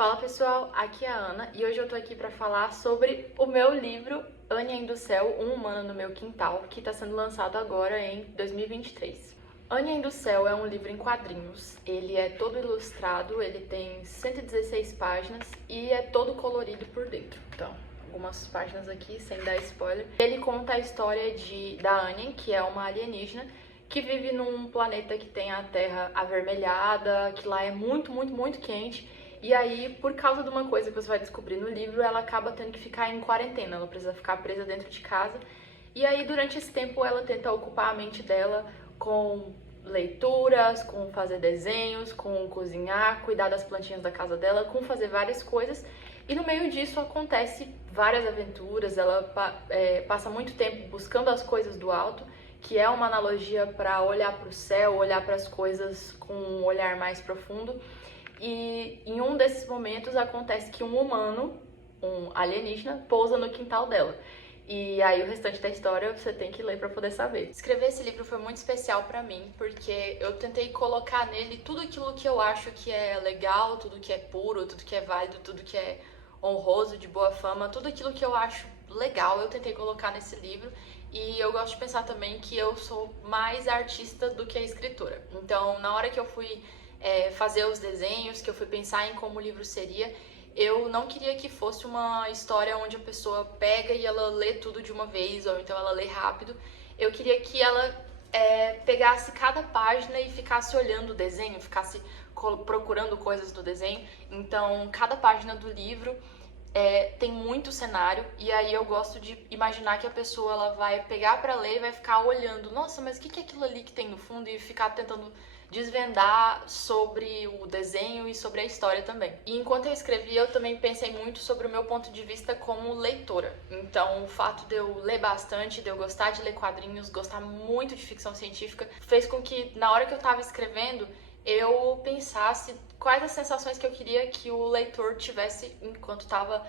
Fala pessoal, aqui é a Ana e hoje eu tô aqui pra falar sobre o meu livro Anya do Céu, Um Humano no Meu Quintal, que tá sendo lançado agora em 2023. Anya do Céu é um livro em quadrinhos, ele é todo ilustrado, ele tem 116 páginas e é todo colorido por dentro. Então, algumas páginas aqui, sem dar spoiler. Ele conta a história da Anya, que é uma alienígena, que vive num planeta que tem a Terra avermelhada, que lá é muito quente. E aí, por causa de uma coisa que você vai descobrir no livro, ela acaba tendo que ficar em quarentena, ela precisa ficar presa dentro de casa. E aí, durante esse tempo, ela tenta ocupar a mente dela com leituras, com fazer desenhos, com cozinhar, cuidar das plantinhas da casa dela, com fazer várias coisas. E no meio disso acontece várias aventuras, ela passa muito tempo buscando as coisas do alto, que é uma analogia para olhar para o céu, olhar para as coisas com um olhar mais profundo. E em um desses momentos acontece que um humano, um alienígena, pousa no quintal dela. E aí o restante da história você tem que ler para poder saber. Escrever esse livro foi muito especial para mim, porque eu tentei colocar nele tudo aquilo que eu acho que é legal, tudo que é puro, tudo que é válido, tudo que é honroso, de boa fama, tudo aquilo que eu acho legal eu tentei colocar nesse livro. E eu gosto de pensar também que eu sou mais artista do que a escritora. Então, na hora que eu fui fazer os desenhos, que eu fui pensar em como o livro seria, eu não queria que fosse uma história onde a pessoa pega e ela lê tudo de uma vez, ou então ela lê rápido. Eu queria que ela pegasse cada página e ficasse olhando o desenho, ficasse procurando coisas do desenho. Então, cada página do livro tem muito cenário, e aí eu gosto de imaginar que a pessoa ela vai pegar pra ler e vai ficar olhando, nossa, mas o que é aquilo ali que tem no fundo, e ficar tentando desvendar sobre o desenho e sobre a história também. E enquanto eu escrevi, eu também pensei muito sobre o meu ponto de vista como leitora. Então, o fato de eu ler bastante, de eu gostar de ler quadrinhos, gostar muito de ficção científica, fez com que, na hora que eu tava escrevendo, eu pensasse quais as sensações que eu queria que o leitor tivesse enquanto estava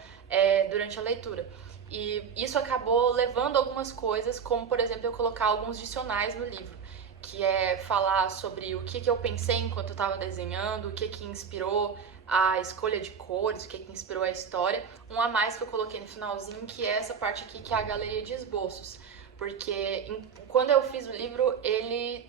durante a leitura. E isso acabou levando algumas coisas, como, por exemplo, eu colocar alguns dicionais no livro, que é falar sobre o que eu pensei enquanto eu estava desenhando, o que inspirou a escolha de cores, o que inspirou a história. Um a mais que eu coloquei no finalzinho, que é essa parte aqui, que é a galeria de esboços. Porque quando eu fiz o livro, ele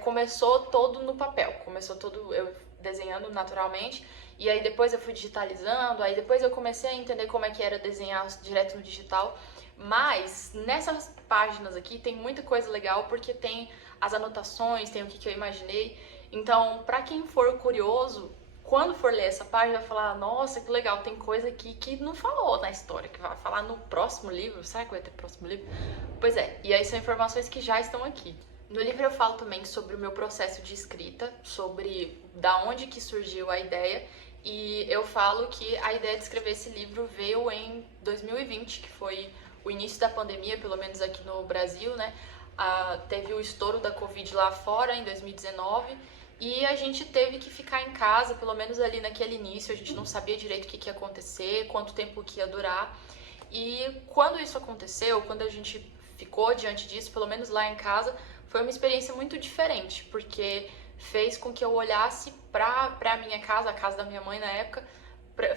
começou todo no papel, começou todo eu desenhando naturalmente, e aí depois eu fui digitalizando, aí depois eu comecei a entender como é que era desenhar direto no digital. Mas nessas páginas aqui tem muita coisa legal, porque tem as anotações, tem o que eu imaginei. Então, pra quem for curioso, quando for ler essa página, vai falar, nossa, que legal, tem coisa aqui que não falou na história, que vai falar no próximo livro. Será que vai ter próximo livro? Pois é, e aí são informações que já estão aqui. No livro eu falo também sobre o meu processo de escrita, sobre da onde que surgiu a ideia, e eu falo que a ideia de escrever esse livro veio em 2020, que foi o início da pandemia, pelo menos aqui no Brasil, né? Teve o estouro da Covid lá fora em 2019, e a gente teve que ficar em casa, pelo menos ali naquele início, a gente não sabia direito o que ia acontecer, quanto tempo que ia durar. E quando isso aconteceu, quando a gente ficou diante disso, pelo menos lá em casa, foi uma experiência muito diferente, porque fez com que eu olhasse pra minha casa, a casa da minha mãe na época,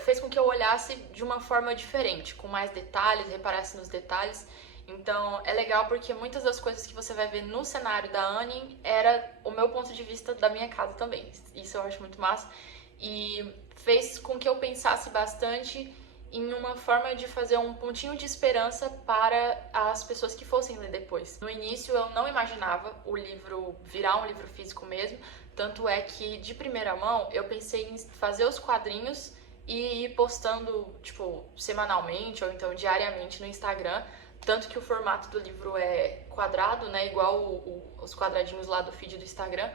fez com que eu olhasse de uma forma diferente, com mais detalhes, reparasse nos detalhes. Então é legal porque muitas das coisas que você vai ver no cenário da Annie era o meu ponto de vista da minha casa também. Isso eu acho muito massa. E fez com que eu pensasse bastante em uma forma de fazer um pontinho de esperança para as pessoas que fossem ler depois. No início eu não imaginava o livro virar um livro físico mesmo, tanto é que de primeira mão eu pensei em fazer os quadrinhos e ir postando, tipo, semanalmente ou então diariamente no Instagram, tanto que o formato do livro é quadrado, né, igual os quadradinhos lá do feed do Instagram,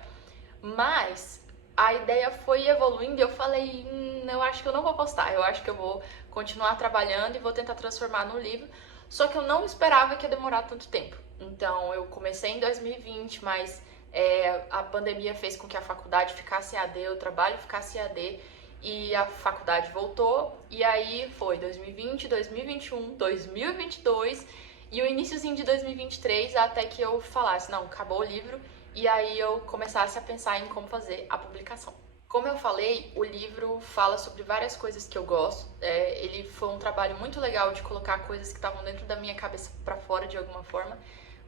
mas a ideia foi evoluindo e eu falei, eu acho que eu não vou postar, eu acho que eu vou continuar trabalhando e vou tentar transformar no livro, só que eu não esperava que ia demorar tanto tempo. Então eu comecei em 2020, mas a pandemia fez com que a faculdade ficasse EAD, o trabalho ficasse EAD, e a faculdade voltou, e aí foi 2020, 2021, 2022 e o iniciozinho de 2023, até que eu falasse, não, acabou o livro, e aí eu começasse a pensar em como fazer a publicação. Como eu falei, o livro fala sobre várias coisas que eu gosto. Ele foi um trabalho muito legal de colocar coisas que estavam dentro da minha cabeça para fora de alguma forma.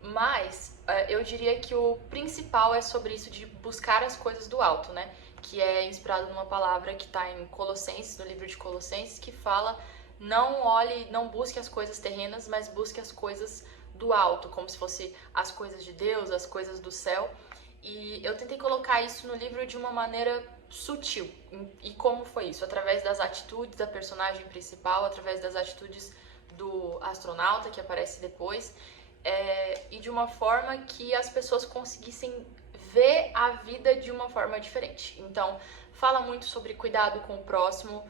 Mas eu diria que o principal é sobre isso de buscar as coisas do alto, né? Que é inspirado numa palavra que está em Colossenses, no livro de Colossenses, que fala: não olhe, não busque as coisas terrenas, mas busque as coisas do alto, como se fosse as coisas de Deus, as coisas do céu. E eu tentei colocar isso no livro de uma maneira sutil. E como foi isso? Através das atitudes da personagem principal, através das atitudes do astronauta que aparece depois, e de uma forma que as pessoas conseguissem ver a vida de uma forma diferente. Então, fala muito sobre cuidado com o próximo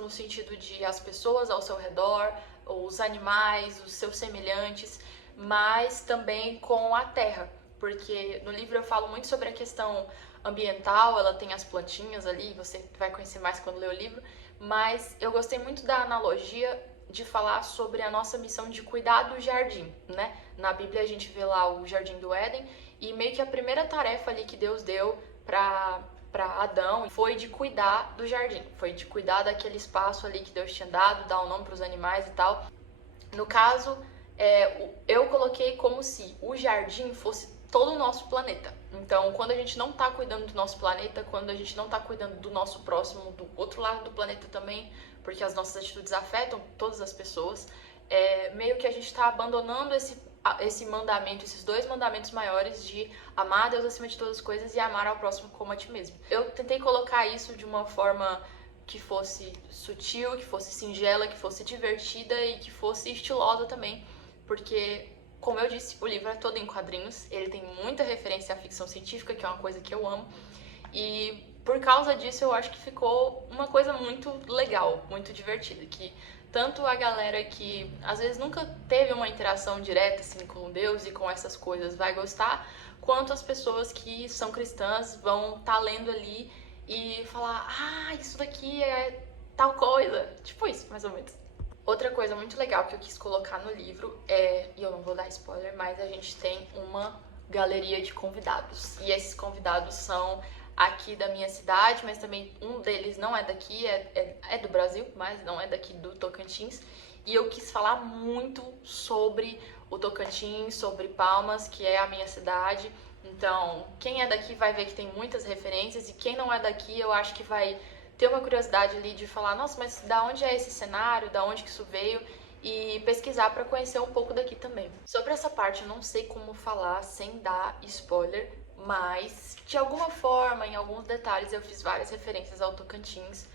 no sentido de as pessoas ao seu redor, os animais, os seus semelhantes, mas também com a terra, porque no livro eu falo muito sobre a questão ambiental, ela tem as plantinhas ali, você vai conhecer mais quando ler o livro, mas eu gostei muito da analogia de falar sobre a nossa missão de cuidar do jardim, né? Na Bíblia a gente vê lá o Jardim do Éden e meio que a primeira tarefa ali que Deus deu para Adão foi de cuidar do jardim, foi de cuidar daquele espaço ali que Deus tinha dado, dar o nome para os animais e tal. No caso, eu coloquei como se o jardim fosse todo o nosso planeta. Então, quando a gente não está cuidando do nosso planeta, quando a gente não está cuidando do nosso próximo, do outro lado do planeta também, porque as nossas atitudes afetam todas as pessoas, meio que a gente está abandonando esse mandamento, esses dois mandamentos maiores de amar a Deus acima de todas as coisas e amar ao próximo como a ti mesmo. Eu tentei colocar isso de uma forma que fosse sutil, que fosse singela, que fosse divertida e que fosse estilosa também, porque, como eu disse, o livro é todo em quadrinhos, ele tem muita referência à ficção científica, que é uma coisa que eu amo, e por causa disso eu acho que ficou uma coisa muito legal, muito divertida, que tanto a galera que às vezes nunca teve uma interação direta assim com Deus e com essas coisas vai gostar, quanto as pessoas que são cristãs vão estar lendo ali e falar: ah, isso daqui é tal coisa. Tipo isso, mais ou menos. Outra coisa muito legal que eu quis colocar no livro e eu não vou dar spoiler, mas a gente tem uma galeria de convidados. E esses convidados são aqui da minha cidade, mas também um deles não é daqui, é do Brasil, mas não é daqui do Tocantins. E eu quis falar muito sobre o Tocantins, sobre Palmas, que é a minha cidade. Então, quem é daqui vai ver que tem muitas referências, e quem não é daqui eu acho que vai ter uma curiosidade ali de falar: nossa, mas da onde é esse cenário, da onde que isso veio, e pesquisar para conhecer um pouco daqui também. Sobre essa parte eu não sei como falar sem dar spoiler, mas de alguma forma, em alguns detalhes, eu fiz várias referências ao Tocantins,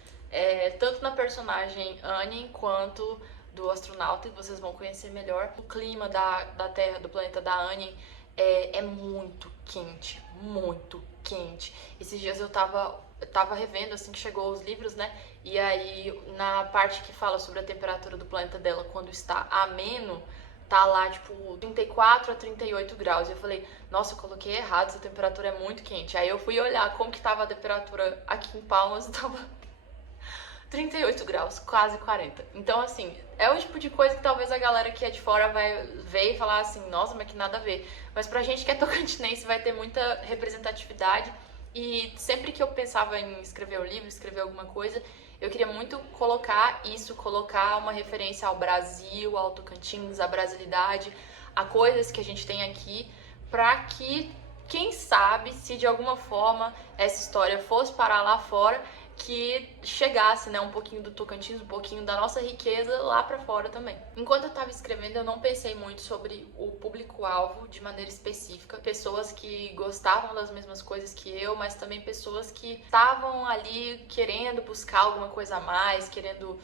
tanto na personagem Annie quanto do astronauta, e vocês vão conhecer melhor. O clima da Terra, do planeta da Annie, é muito quente, muito quente. Esses dias eu tava revendo, assim que chegou os livros, né? E aí, na parte que fala sobre a temperatura do planeta dela quando está ameno, tá lá, tipo, 34 a 38 graus. E eu falei: nossa, eu coloquei errado, essa temperatura é muito quente. Aí eu fui olhar como que tava a temperatura aqui em Palmas e tava 38 graus, quase 40. Então, assim, é o tipo de coisa que talvez a galera que é de fora vai ver e falar assim: nossa, mas que nada a ver. Mas pra gente que é tocantinense vai ter muita representatividade. E sempre que eu pensava em escrever um livro, escrever alguma coisa, eu queria muito colocar isso, colocar uma referência ao Brasil, ao Tocantins, à brasilidade, a coisas que a gente tem aqui, pra que, quem sabe, se de alguma forma essa história fosse parar lá fora, que chegasse, né, um pouquinho do Tocantins, um pouquinho da nossa riqueza lá pra fora também. Enquanto eu tava escrevendo, eu não pensei muito sobre o público-alvo de maneira específica, pessoas que gostavam das mesmas coisas que eu, mas também pessoas que estavam ali querendo buscar alguma coisa a mais, querendo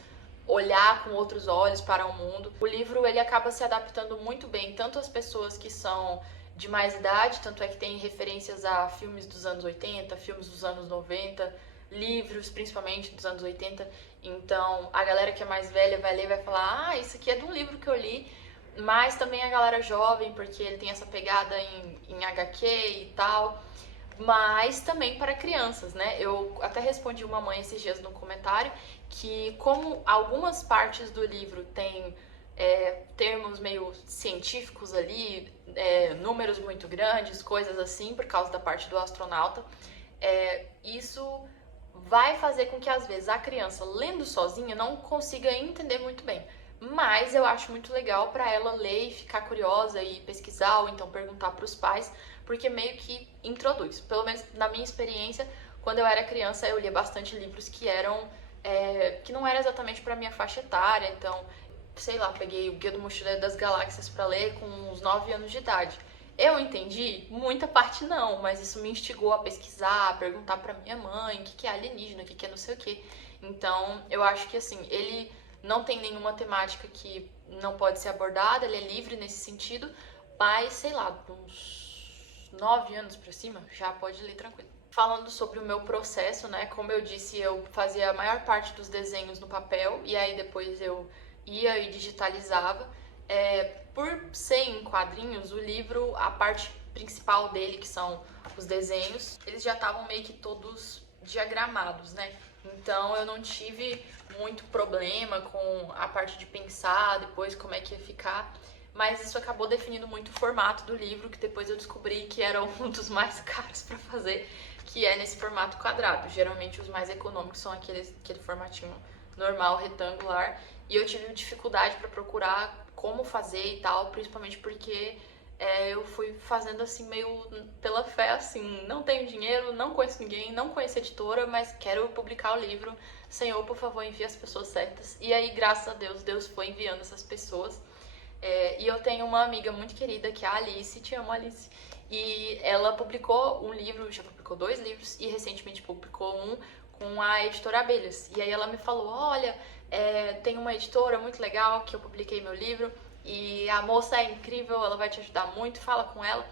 olhar com outros olhos para o mundo. O livro, ele acaba se adaptando muito bem, tanto às pessoas que são de mais idade, tanto é que tem referências a filmes dos anos 80, filmes dos anos 90, livros, principalmente dos anos 80. Então, a galera que é mais velha vai ler e vai falar: ah, isso aqui é de um livro que eu li. Mas também a galera jovem, porque ele tem essa pegada em HQ e tal. Mas também para crianças, né? Eu até respondi uma mãe esses dias no comentário que, como algumas partes do livro tem termos meio científicos ali, números muito grandes, coisas assim, por causa da parte do astronauta, isso vai fazer com que às vezes a criança lendo sozinha não consiga entender muito bem. Mas eu acho muito legal para ela ler e ficar curiosa e pesquisar ou então perguntar para os pais, porque meio que introduz. Pelo menos na minha experiência, quando eu era criança, eu lia bastante livros que eram que não era exatamente para minha faixa etária. Então, sei lá, peguei o Guia do Mochileiro das Galáxias para ler com uns 9 anos de idade. Eu entendi? Muita parte não, mas isso me instigou a pesquisar, a perguntar pra minha mãe o que é alienígena, o que é não sei o que. Então, eu acho que assim, ele não tem nenhuma temática que não pode ser abordada, ele é livre nesse sentido, mas sei lá, uns 9 anos pra cima, já pode ler tranquilo. Falando sobre o meu processo, né? Como eu disse, eu fazia a maior parte dos desenhos no papel e aí depois eu ia e digitalizava. Por ser em quadrinhos, o livro, a parte principal dele, que são os desenhos, eles já estavam meio que todos diagramados, né? Então eu não tive muito problema com a parte de pensar depois como é que ia ficar, mas isso acabou definindo muito o formato do livro, que depois eu descobri que era um dos mais caros para fazer, que é nesse formato quadrado. Geralmente os mais econômicos são aquele formatinho normal, retangular, e eu tive dificuldade para procurar como fazer e tal, principalmente porque eu fui fazendo assim meio pela fé, assim, não tenho dinheiro, não conheço ninguém, não conheço editora, mas quero publicar o livro. Senhor, por favor, envie as pessoas certas. E aí, graças a Deus, Deus foi enviando essas pessoas. E eu tenho uma amiga muito querida que é a Alice, te amo, Alice. E ela publicou um livro, já publicou 2 livros, e recentemente publicou um com a editora Abelhas. E aí ela me falou, olha, tem uma editora muito legal que eu publiquei meu livro, e a moça é incrível, ela vai te ajudar muito, fala com ela.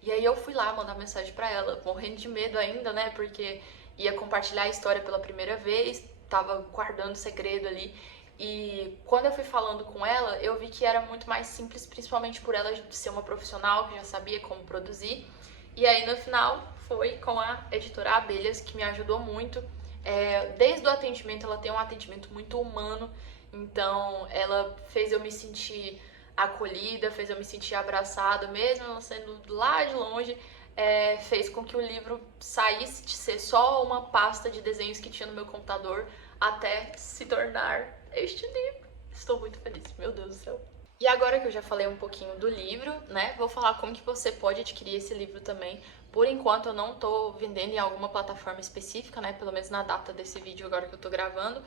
E aí eu fui lá mandar mensagem pra ela, morrendo de medo ainda, né, porque ia compartilhar a história pela primeira vez, tava guardando segredo ali. E quando eu fui falando com ela, eu vi que era muito mais simples, principalmente por ela ser uma profissional que já sabia como produzir. E aí no final foi com a editora Abelhas, que me ajudou muito. Desde o atendimento, ela tem um atendimento muito humano, então ela fez eu me sentir acolhida, fez eu me sentir abraçada, mesmo ela sendo lá de longe. Fez com que o livro saísse de ser só uma pasta de desenhos que tinha no meu computador até se tornar este livro. Estou muito feliz, meu Deus do céu. E agora que eu já falei um pouquinho do livro, né, vou falar como que você pode adquirir esse livro também. Por enquanto eu não tô vendendo em alguma plataforma específica, né, pelo menos na data desse vídeo agora que eu tô gravando,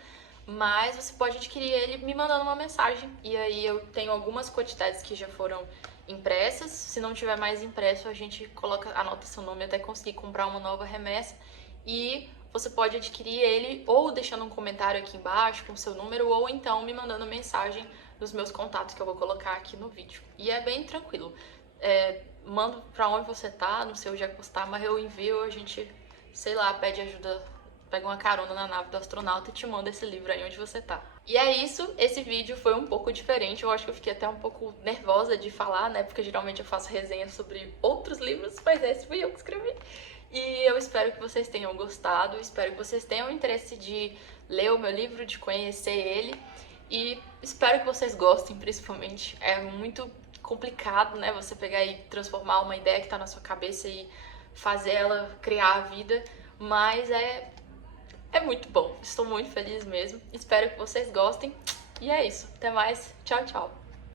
mas você pode adquirir ele me mandando uma mensagem. E aí eu tenho algumas quantidades que já foram impressas. Se não tiver mais impresso, a gente anota seu nome até conseguir comprar uma nova remessa. E você pode adquirir ele ou deixando um comentário aqui embaixo com seu número, ou então me mandando mensagem nos meus contatos que eu vou colocar aqui no vídeo. E é bem tranquilo. Mando pra onde você tá, não sei onde é que você tá, mas eu envio, a gente, sei lá, pede ajuda, pega uma carona na nave do astronauta e te manda esse livro aí onde você tá. E é isso, esse vídeo foi um pouco diferente, eu acho que eu fiquei até um pouco nervosa de falar, né, porque geralmente eu faço resenhas sobre outros livros, mas esse fui eu que escrevi. E eu espero que vocês tenham gostado, espero que vocês tenham interesse de ler o meu livro, de conhecer ele, e espero que vocês gostem, principalmente. É muito complicado, né, você pegar e transformar uma ideia que tá na sua cabeça e fazer ela criar a vida, mas é muito bom. Estou muito feliz mesmo. Espero que vocês gostem. E é isso. Até mais. Tchau, tchau.